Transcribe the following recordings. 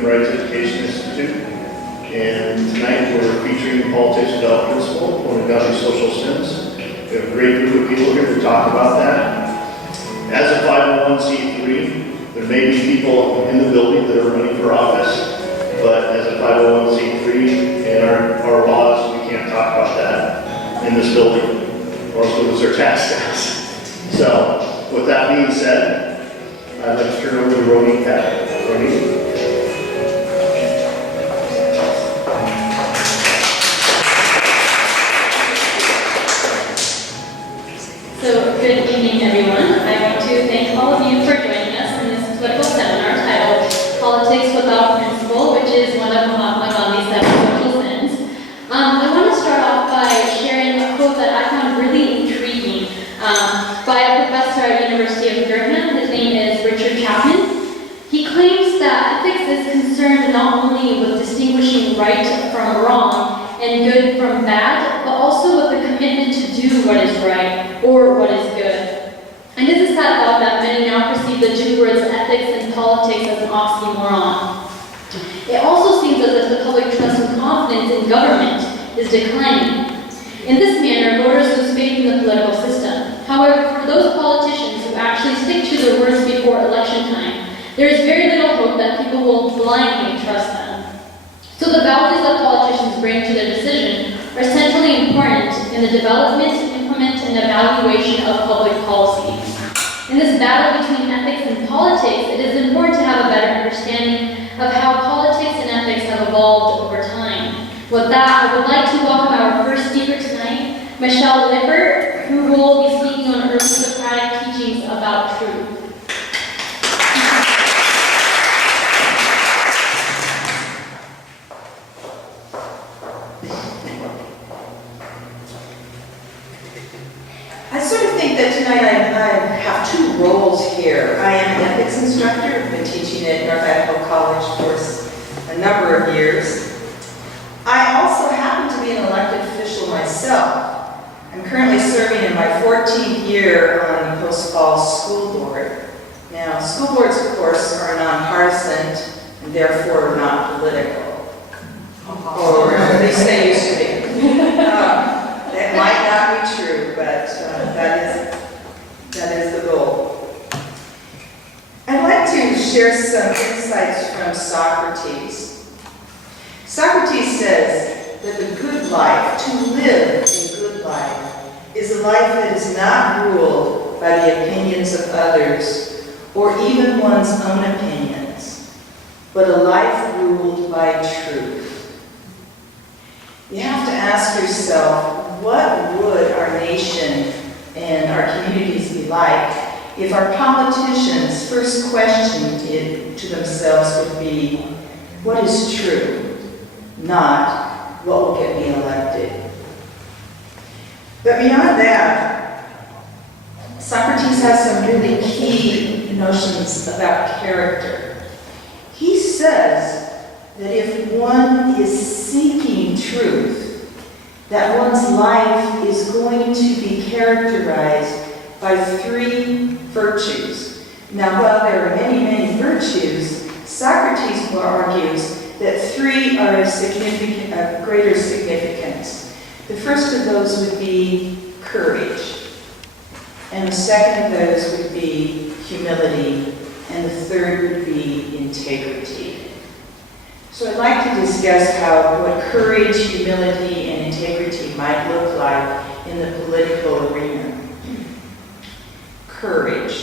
Human Rights Education Institute. And tonight we're featuring Politics Without Principle, one of Godly's social sins. We have a great group of people here to talk about that. As a 501c3, there may be people in the building that are running for office, but as a 501c3 and our laws, we can't talk about that in this building, or else we'll lose our tax status. So, with that being said, I'd like to turn over to Ronique Padda. Ronique? So, good evening, everyone. I want to thank all of you for joining us in this political seminar titled Politics Without Principle, which is one of Mahatma Gandhi's 7 social sins. I want to start off by sharing a quote that I found really intriguing by a professor at University of Durham. His name is Richard Chapman. He claims that ethics is concerned not only with distinguishing right from wrong and good from bad, but also with the commitment to do what is right or what is good. And it is that thought that many now perceive the two words ethics and politics as an oxymoron. It also seems as if the public trust and confidence in government is declining. In this manner, voters lose faith in the political system. However, for those politicians who actually stick to their words before election time, there is very little hope that people will blindly trust them. So the values that politicians bring to their decision are centrally important in the development, implement, and evaluation of public policy. In this battle between ethics and politics, it is important to have a better understanding of how politics and ethics have evolved over time. With that, I would like to welcome our first speaker tonight, Michelle Lippert, who will be speaking on early Socratic teachings about truth. I sort of think that tonight I have two roles here. I am an ethics instructor. I've been teaching at North Idaho College for a number of years. I also happen to be an elected official myself. I'm currently serving in my 14th year on the Post Falls School Board. Now, school boards, of course, are nonpartisan and therefore not political. Or at least they used to be. That might not be true, but that is the goal. I'd like to share some insights from Socrates. Socrates says that the good life, to live a good life, is a life that is not ruled by the opinions of others or even one's own opinions, but a life ruled by truth. You have to ask yourself, what would our nation and our communities be like if our politicians' first question to themselves would be, what is true, not what will get me elected? But beyond that, Socrates has some really key notions about character. He says that if one is seeking truth, that one's life is going to be characterized by 3 virtues. Now, while there are many, many virtues, Socrates argues that 3 are of greater significance. The first of those would be courage, and the second of those would be humility, and the third would be integrity. So I'd like to discuss what courage, humility, and integrity might look like in the political arena. Courage.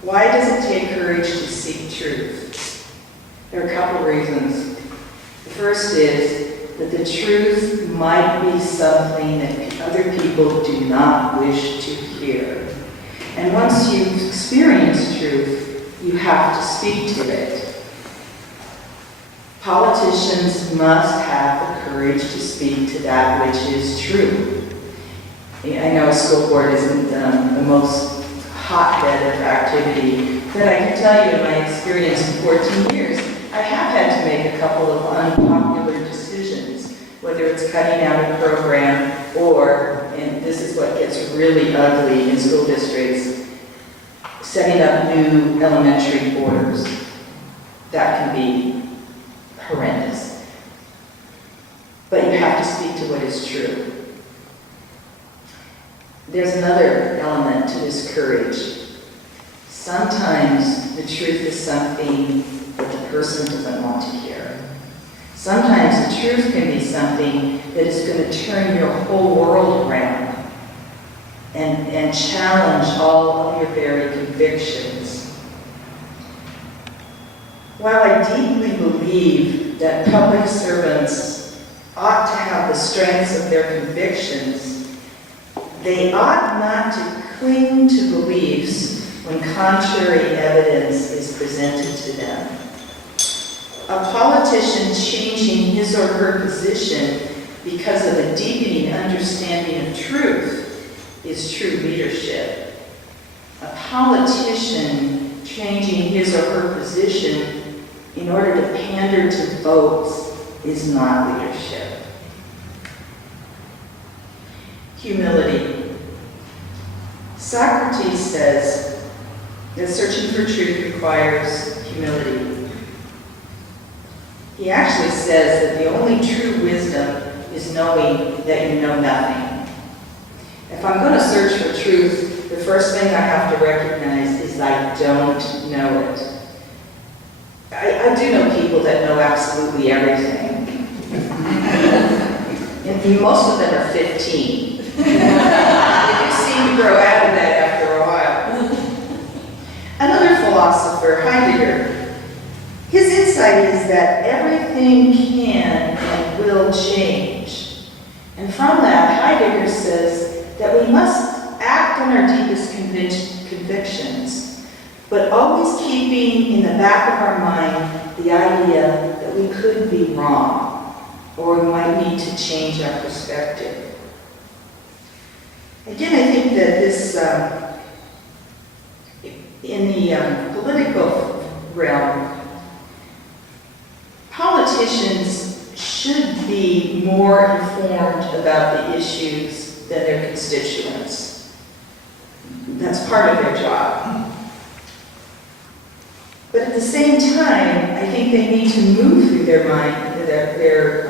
Why does it take courage to seek truth? There are a couple reasons. The first is that the truth might be something that other people do not wish to hear. And once you've experienced truth, you have to speak to it. Politicians must have the courage to speak to that which is true. I know a school board isn't the most hotbed of activity, but I can tell you in my experience in 14 years, I have had to make a couple of unpopular decisions, whether it's cutting out a program or, and this is what gets really ugly in school districts, setting up new elementary borders. that can be horrendous. But you have to speak to what is true. There's another element to this courage. Sometimes the truth is something that the person doesn't want to hear. Sometimes the truth can be something that is going to turn your whole world around and challenge all of your very convictions. While I deeply believe that public servants ought to have the strengths of their convictions, they ought not to cling to beliefs when contrary evidence is presented to them. A politician changing his or her position because of a deepening understanding of truth is true leadership. A politician changing his or her position in order to pander to votes is not leadership. Humility. Socrates says that searching for truth requires humility. He actually says that the only true wisdom is knowing that you know nothing. If I'm going to search for truth, the first thing I have to recognize is I don't know it. I do know people that know absolutely everything. And most of them are 15. They just seem to grow out of that after a while. Another philosopher, Heidegger, his insight is that everything can and will change. And from that, Heidegger says that we must act on our deepest convictions, but always keeping in the back of our mind the idea that we could be wrong, or we might need to change our perspective. Again, I think that this, in the political realm, politicians should be more informed about the issues than their constituents. That's part of their job. But at the same time, I think they need to move through their mind, their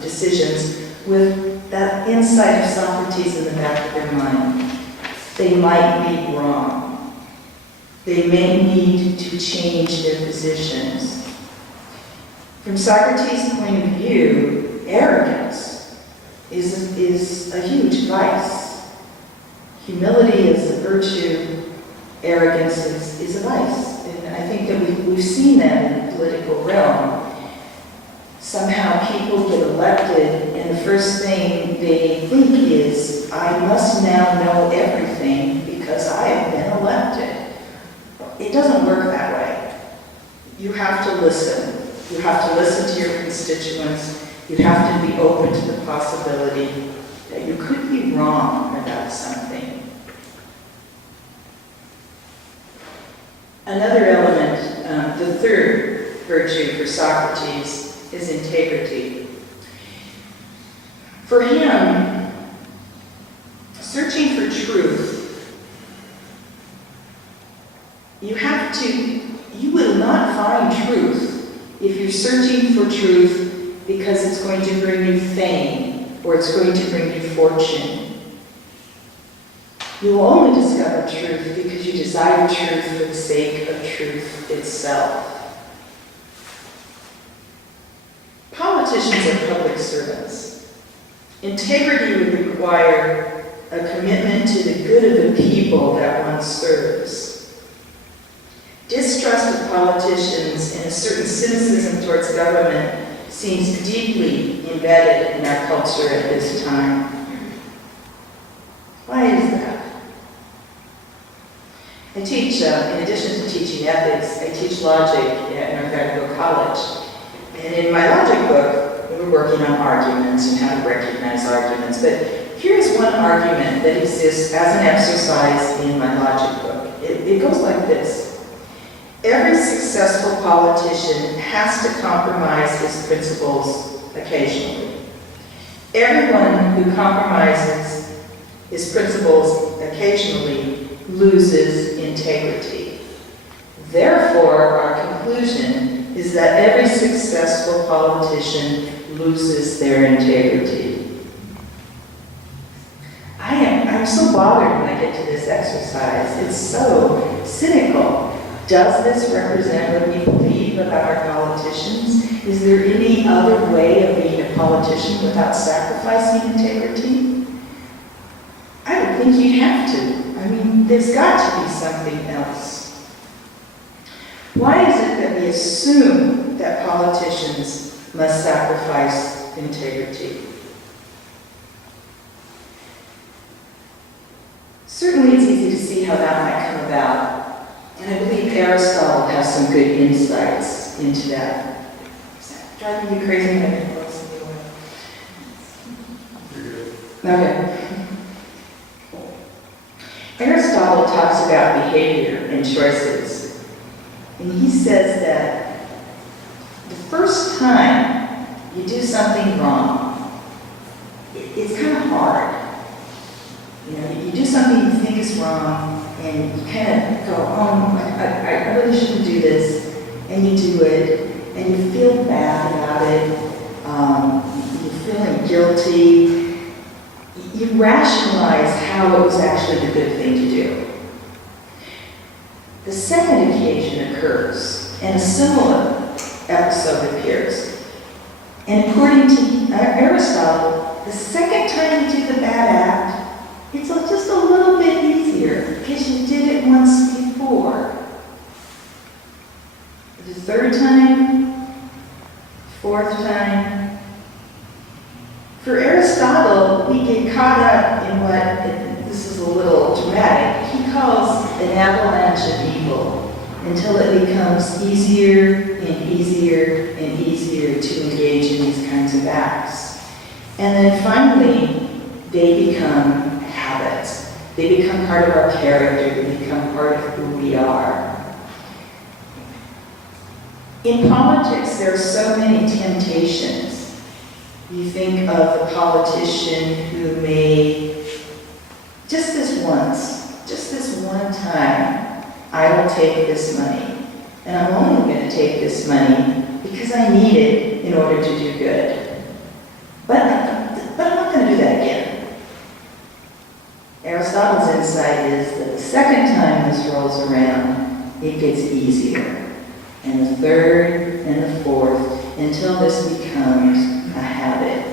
decisions with that insight of Socrates in the back of their mind. They might be wrong. They may need to change their positions. From Socrates' point of view, arrogance is a huge vice. Humility is a virtue, arrogance is a vice. And I think that we've seen that in the political realm. Somehow people get elected and the first thing they think is, I must now know everything because I have been elected. It doesn't work that way. You have to listen. You have to listen to your constituents. You have to be open to the possibility that you could be wrong about something. Another element, the third virtue for Socrates, is integrity. For him, searching for truth, you will not find truth if you're searching for truth because it's going to bring you fame or it's going to bring you fortune. You will only discover truth because you desire truth for the sake of truth itself. Politicians are public servants. Integrity would require a commitment to the good of the people that one serves. Distrust of politicians and a certain cynicism towards government seems deeply embedded in our culture at this time. Why is that? I teach, in addition to teaching ethics, I teach logic at North Idaho College. And in my logic book, we were working on arguments and how to recognize arguments. But here's one argument that exists as an exercise in my logic book. It goes like this. Every successful politician has to compromise his principles occasionally. Everyone who compromises his principles occasionally loses integrity. Therefore, our conclusion is that every successful politician loses their integrity. I'm so bothered when I get to this exercise. It's so cynical. Does this represent what we believe about our politicians? Is there any other way of being a politician without sacrificing integrity? I don't think you'd have to. I mean, there's got to be something else. Why is it that we assume that politicians must sacrifice integrity? Certainly it's easy to see how that might come about, and I believe Aristotle has some good insights into that. Is that driving you crazy? Okay. Aristotle talks about behavior and choices, and he says that the first time you do something wrong, it's kind of hard. You know, you do something you think is wrong, and you kind of go, oh, I really shouldn't do this, and you do it, and you feel bad about it, you're feeling guilty, you rationalize how it was actually the good thing to do. The second occasion occurs, and a similar episode appears. And according to Aristotle, the second time you do the bad act, it's just a little bit easier because you did it once before. The third time, fourth time. For Aristotle, we get caught up in what, this is a little dramatic, he calls an avalanche of evil until it becomes easier and easier and easier to engage in these kinds of acts. And then finally, they become habits. They become part of our character. They become part of who we are. In politics, there are so many temptations. You think of the politician who may, just this one time, I will take this money. And I'm only going to take this money because I need it in order to do good. But I'm not going to do that again. Aristotle's insight is that the second time this rolls around, it gets easier. And the third and the fourth, until this becomes a habit.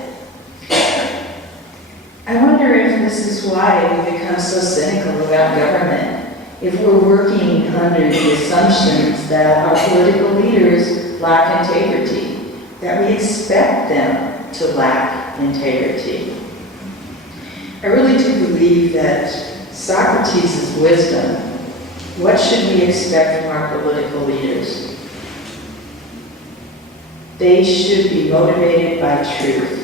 I wonder if this is why we become so cynical about government. If we're working under the assumptions that our political leaders lack integrity, that we expect them to lack integrity. I really do believe that Socrates' wisdom, what should we expect from our political leaders? They should be motivated by truth.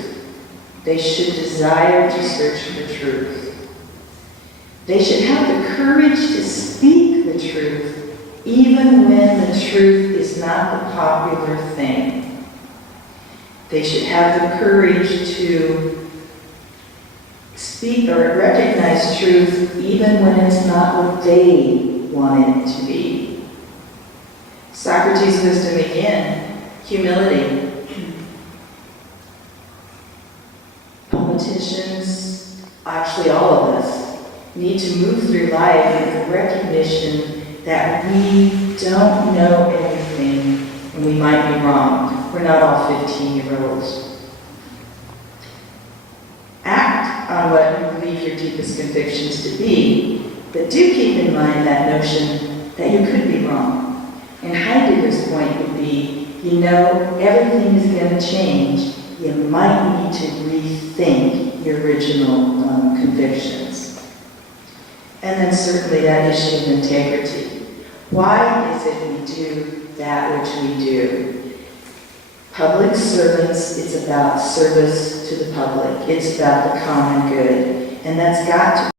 They should desire to search for truth. They should have the courage to speak the truth, even when the truth is not the popular thing. They should have the courage to speak or recognize truth even when it's not what they want it to be. Socrates' wisdom again, humility. Politicians, actually all of us, need to move through life with the recognition that we don't know everything and we might be wrong. We're not all 15-year-olds. Act on what you believe your deepest convictions to be, but do keep in mind that notion that you could be wrong. And Heidegger's point would be, you know, everything is going to change. You might need to rethink your original convictions. And then certainly that issue of integrity. Why is it we do that which we do? Public servants, it's about service to the public. It's about the common good. And that's got to